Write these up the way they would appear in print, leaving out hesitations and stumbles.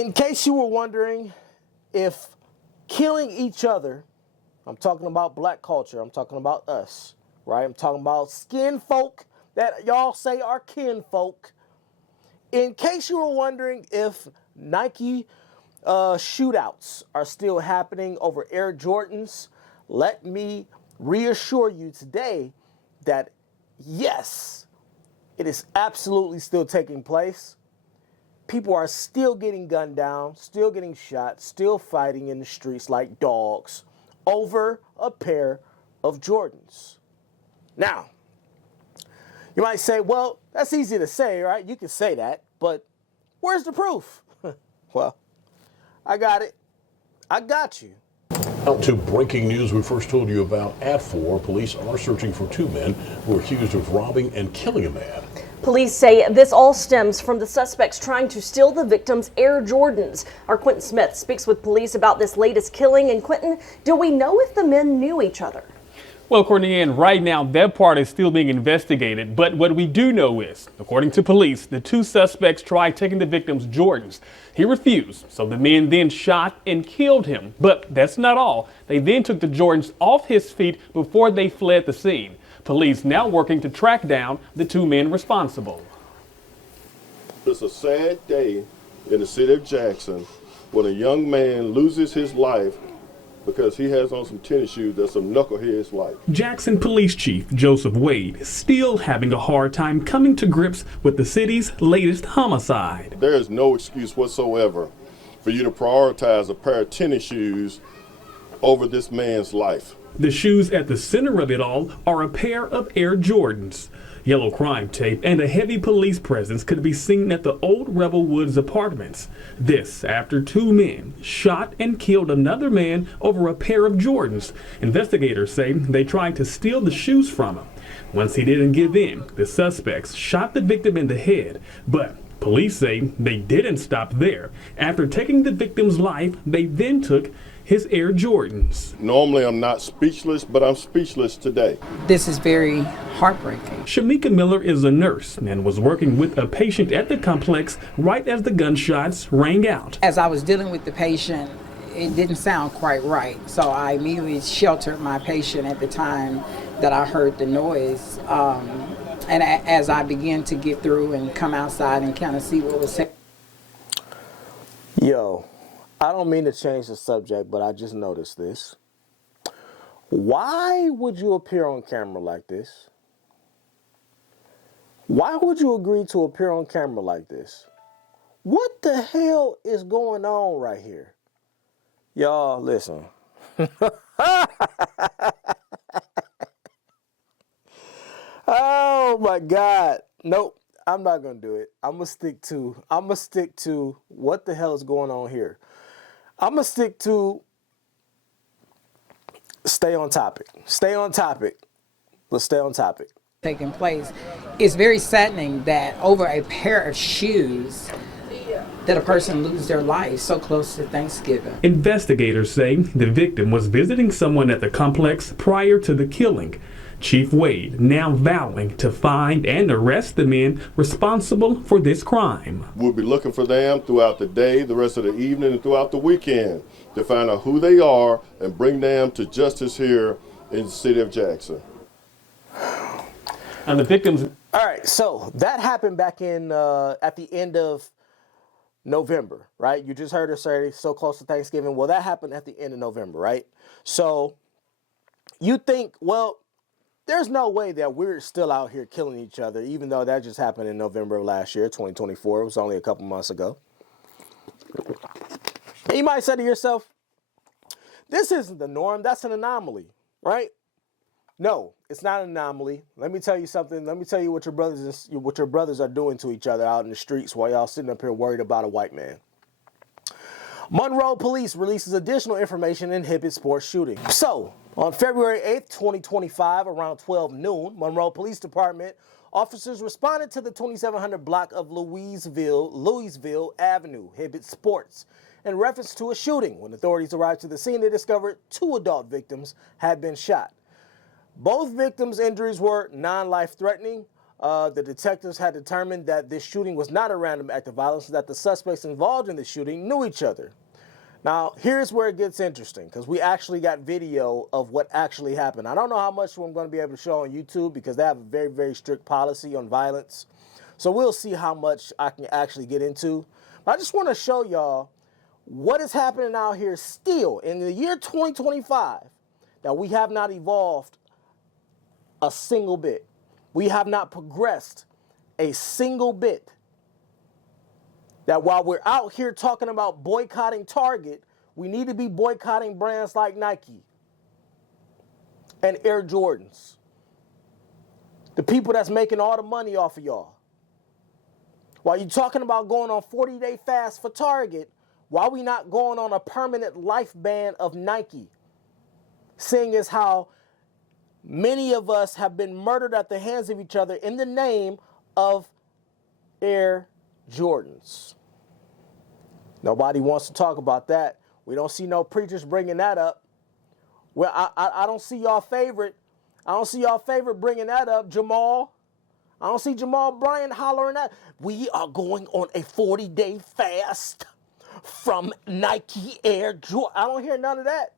In case you were wondering if killing each other, I'm talking about black culture, I'm talking about us, right? I'm talking about skin folk that y'all say are kin folk. In case you were wondering if Nike shootouts are still happening over Air Jordans, let me reassure you today that yes, it is absolutely still taking place. People are still getting gunned down, still getting shot, still fighting in the streets like dogs over a pair of Jordans. Now, you might say, well, that's easy to say, right? You can say that, but where's the proof? Well, I got it. I got you. Out to breaking news we first told you about at 4. Police are searching for 2 men who are accused of robbing and killing a man. Police say this all stems from the suspects trying to steal the victim's Air Jordans. Our Quentin Smith speaks with police about this latest killing. And Quentin, do we know if the men knew each other? Well, Courtney Ann, right now that part is still being investigated. But what we do know is, according to police, the 2 suspects tried taking the victim's Jordans. He refused, so the men then shot and killed him. But that's not all. They then took the Jordans off his feet before they fled the scene. Police now working to track down the 2 men responsible. It's a sad day in the city of Jackson when a young man loses his life because he has on some tennis shoes that some knuckleheads like. Jackson Police Chief Joseph Wade is still having a hard time coming to grips with the city's latest homicide. There is no excuse whatsoever for you to prioritize a pair of tennis shoes over this man's life. The shoes at the center of it all are a pair of Air Jordans. Yellow crime tape and a heavy police presence could be seen at the old Rebel Woods apartments. This after 2 men shot and killed another man over a pair of Jordans. Investigators say they tried to steal the shoes from him. Once he didn't give in, the suspects shot the victim in the head. But police say they didn't stop there. After taking the victim's life, they then took his Air Jordans. Normally I'm not speechless, but I'm speechless today. This is very heartbreaking. Shamika Miller is a nurse and was working with a patient at the complex right as the gunshots rang out. As I was dealing with the patient, it didn't sound quite right. So I immediately sheltered my patient at the time that I heard the noise. And as I began to get through and come outside and kind of see what was happening. Yo, I don't mean to change the subject, but I just noticed this. Why would you appear on camera like this? Why would you agree to appear on camera like this? What the hell is going on right here? Y'all, listen. Oh my God. Nope, I'm not gonna do it. I'm gonna stick to what the hell is going on here. I'm gonna stick to stay on topic. Stay on topic. Let's stay on topic. Taking place. It's very saddening that over a pair of shoes that a person loses their life so close to Thanksgiving. Investigators say the victim was visiting someone at the complex prior to the killing. Chief Wade now vowing to find and arrest the men responsible for this crime. We'll be looking for them throughout the day, the rest of the evening, and throughout the weekend to find out who they are and bring them to justice here in the city of Jackson. And the victims. All right, so that happened back in at the end of November, right? You just heard us say so close to Thanksgiving. Well, that happened at the end of November, right? So you think, well, there's no way that we're still out here killing each other, even though that just happened in November of last year, 2024. It was only a couple months ago. And you might say to yourself, this isn't the norm. That's an anomaly, right? No, it's not an anomaly. Let me tell you something. Let me tell you what your brothers are doing to each other out in the streets while y'all sitting up here worried about a white man. Monroe Police releases additional information in Hibbett sports shooting. So, on February 8th, 2025, around 12 noon, Monroe Police Department officers responded to the 2700 block of Louisville Avenue, Hibbett Sports, in reference to a shooting. When authorities arrived to the scene, they discovered 2 adult victims had been shot. Both victims' injuries were non-life-threatening. the detectives had determined that this shooting was not a random act of violence, that the suspects involved in the shooting knew each other. Now, here's where it gets interesting, because we actually got video of what actually happened. I don't know how much I'm going to be able to show on YouTube, because they have a very, very strict policy on violence. So we'll see how much I can actually get into. But I just want to show y'all what is happening out here still in the year 2025, that we have not evolved a single bit. We have not progressed a single bit. That while we're out here talking about boycotting Target, we need to be boycotting brands like Nike and Air Jordans. The people that's making all the money off of y'all. While you're talking about going on 40-day fast for Target, why are we not going on a permanent life ban of Nike? Seeing as how many of us have been murdered at the hands of each other in the name of Air Jordans. Nobody wants to talk about that. We don't see no preachers bringing that up. Well, I don't see y'all favorite. I don't see y'all favorite bringing that up, Jamal. I don't see Jamal Bryant hollering that. We are going on a 40-day fast from Nike Air Jordan. I don't hear none of that.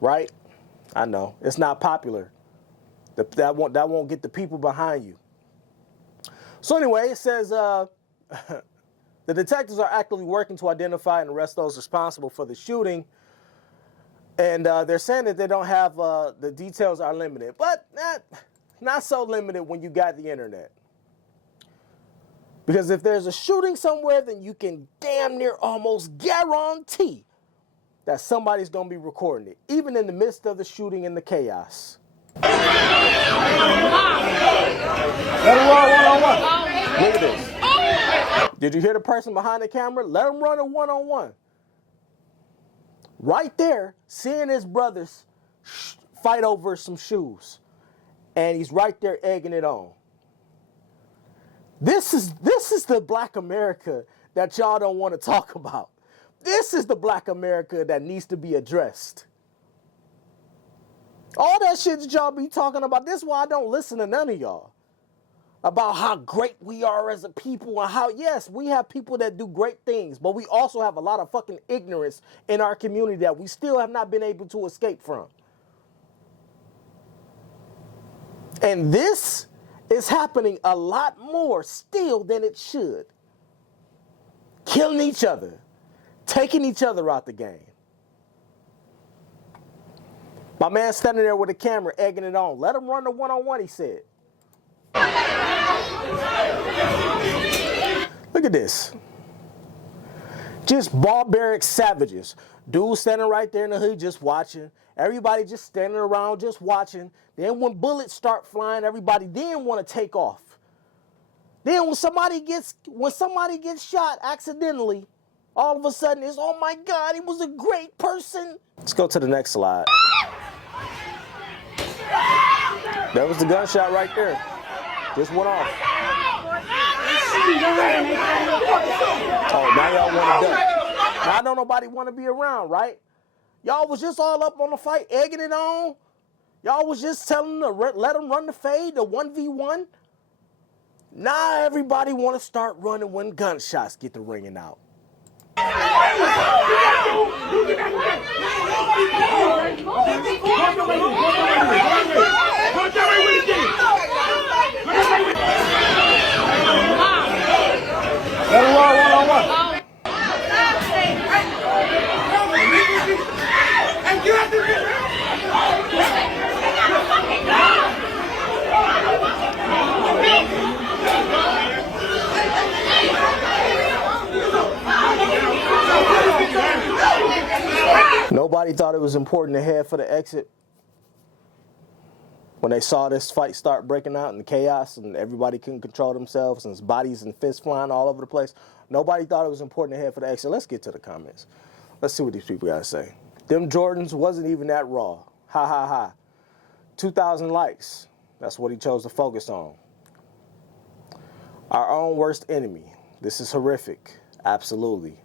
Right? I know. It's not popular. That won't get the people behind you. So anyway, it says the detectives are actively working to identify and arrest those responsible for the shooting. And they're saying that they don't have, the details are limited. But not so limited when you got the internet. Because if there's a shooting somewhere, then you can damn near almost guarantee that somebody's going to be recording it, even in the midst of the shooting and the chaos. Let him run one-on-one. Look at this. Did you hear the person behind the camera? Let him run a one-on-one. Right there, seeing his brothers fight over some shoes. And he's right there egging it on. This is the Black America that y'all don't want to talk about. This is the Black America that needs to be addressed. All that shit that y'all be talking about, this is why I don't listen to none of y'all. About how great we are as a people and how, yes, we have people that do great things, but we also have a lot of fucking ignorance in our community that we still have not been able to escape from. And this is happening a lot more still than it should. Killing each other. Taking each other out the game. My man standing there with a camera egging it on. Let him run the one-on-one, he said. Look at this. Just barbaric savages. Dude standing right there in the hood just watching. Everybody just standing around just watching. Then when bullets start flying, everybody then want to take off. Then when somebody gets shot accidentally, all of a sudden it's, oh my God, he was a great person. Let's go to the next slide. That was the gunshot right there. Just went off. Oh, now y'all want to duck. Now I know nobody want to be around, right? Y'all was just all up on the fight, egging it on. Y'all was just telling them to let them run the fade, the 1v1. Now everybody want to start running when gunshots get to ringing out. Let him roll one-on-one. Nobody thought it was important to head for the exit when they saw this fight start breaking out and chaos and everybody couldn't control themselves and bodies and fists flying all over the place. Nobody thought it was important to head for the exit. Let's get to the comments. Let's see what these people got to say. Them Jordans wasn't even that raw. Ha ha ha. 2,000 likes. That's what he chose to focus on. Our own worst enemy. This is horrific. Absolutely.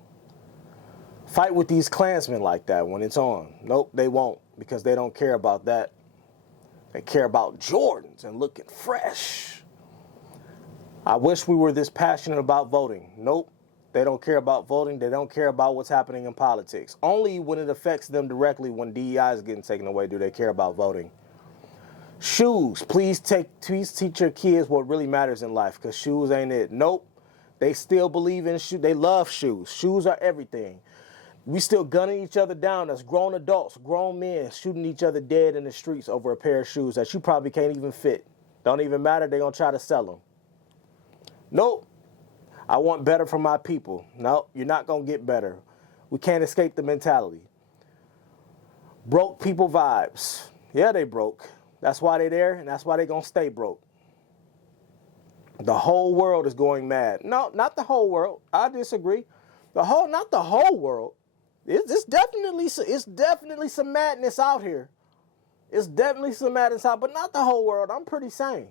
Fight with these Klansmen like that when it's on. Nope, they won't, because they don't care about that. They care about Jordans and looking fresh. I wish we were this passionate about voting. Nope. They don't care about voting. They don't care about what's happening in politics. Only when it affects them directly, when DEI is getting taken away, do they care about voting. Shoes. Please teach your kids what really matters in life, because shoes ain't it. Nope. They still believe in shoes. They love shoes. Shoes are everything. We still gunning each other down as grown adults, grown men, shooting each other dead in the streets over a pair of shoes that you probably can't even fit. Don't even matter. They're going to try to sell them. Nope. I want better for my people. Nope, you're not going to get better. We can't escape the mentality. Broke people vibes. Yeah, they broke. That's why they're there, and that's why they're going to stay broke. The whole world is going mad. No, not the whole world. I disagree. Not the whole world. It's definitely some madness out here. It's definitely some madness out, but not the whole world. I'm pretty sane.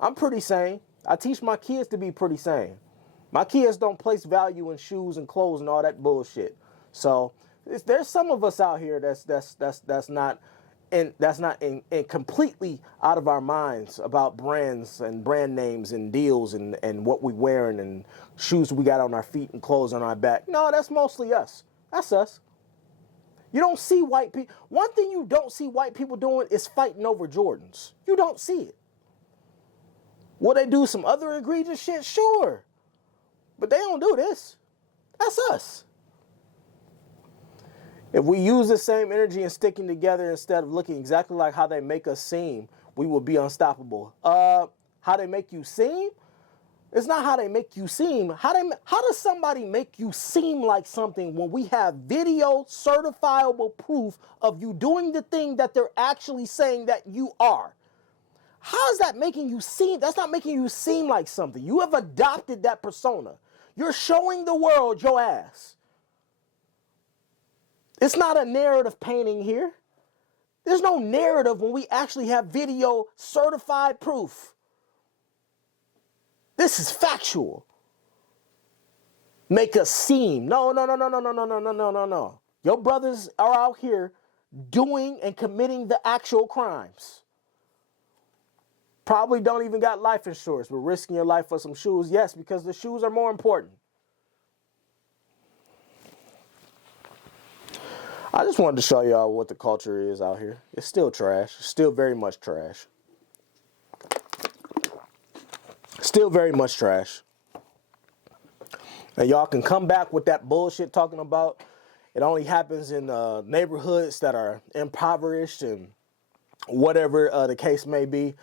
I teach my kids to be pretty sane. My kids don't place value in shoes and clothes and all that bullshit. So there's some of us out here that's not completely out of our minds about brands and brand names and deals and what we wearing and shoes we got on our feet and clothes on our back. No, that's mostly us. That's us. You don't see white people. One thing you don't see white people doing is fighting over Jordans. You don't see it. Will they do some other egregious shit? Sure. But they don't do this. That's us. If we use the same energy and sticking together instead of looking exactly like how they make us seem, we will be unstoppable. How they make you seem? It's not how they make you seem. How does somebody make you seem like something when we have video certifiable proof of you doing the thing that they're actually saying that you are? How is that making you seem? That's not making you seem like something. You have adopted that persona. You're showing the world your ass. It's not a narrative painting here. There's no narrative when we actually have video certified proof. This is factual. Make us seem. No. Your brothers are out here doing and committing the actual crimes. Probably don't even got life insurance, but risking your life for some shoes. Yes, because the shoes are more important. I just wanted to show y'all what the culture is out here. It's still trash. Still very much trash. Still very much trash. And y'all can come back with that bullshit talking about it only happens in neighborhoods that are impoverished and whatever the case may be.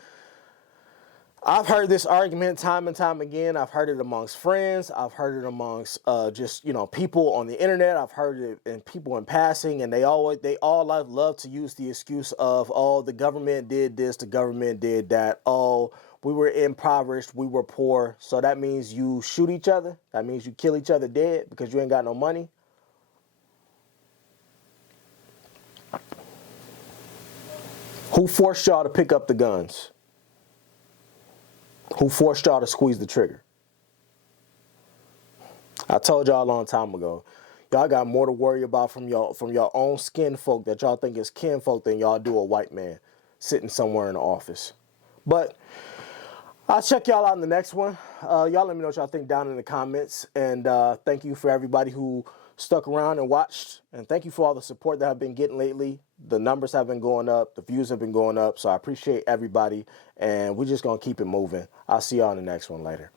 I've heard this argument time and time again. I've heard it amongst friends. I've heard it amongst people on the internet. I've heard it in people in passing, and they all love to use the excuse of, oh, the government did this, the government did that. Oh, we were impoverished, we were poor, so that means you shoot each other. That means you kill each other dead because you ain't got no money. Who forced y'all to pick up the guns? Who forced y'all to squeeze the trigger? I told y'all a long time ago, y'all got more to worry about from your own skin folk that y'all think is kin folk than y'all do a white man sitting somewhere in the office. But I'll check y'all out in the next one. Y'all let me know what y'all think down in the comments. And thank you for everybody who stuck around and watched. And thank you for all the support that I've been getting lately. The numbers have been going up. The views have been going up. So I appreciate everybody. And we're just going to keep it moving. I'll see y'all in the next one later.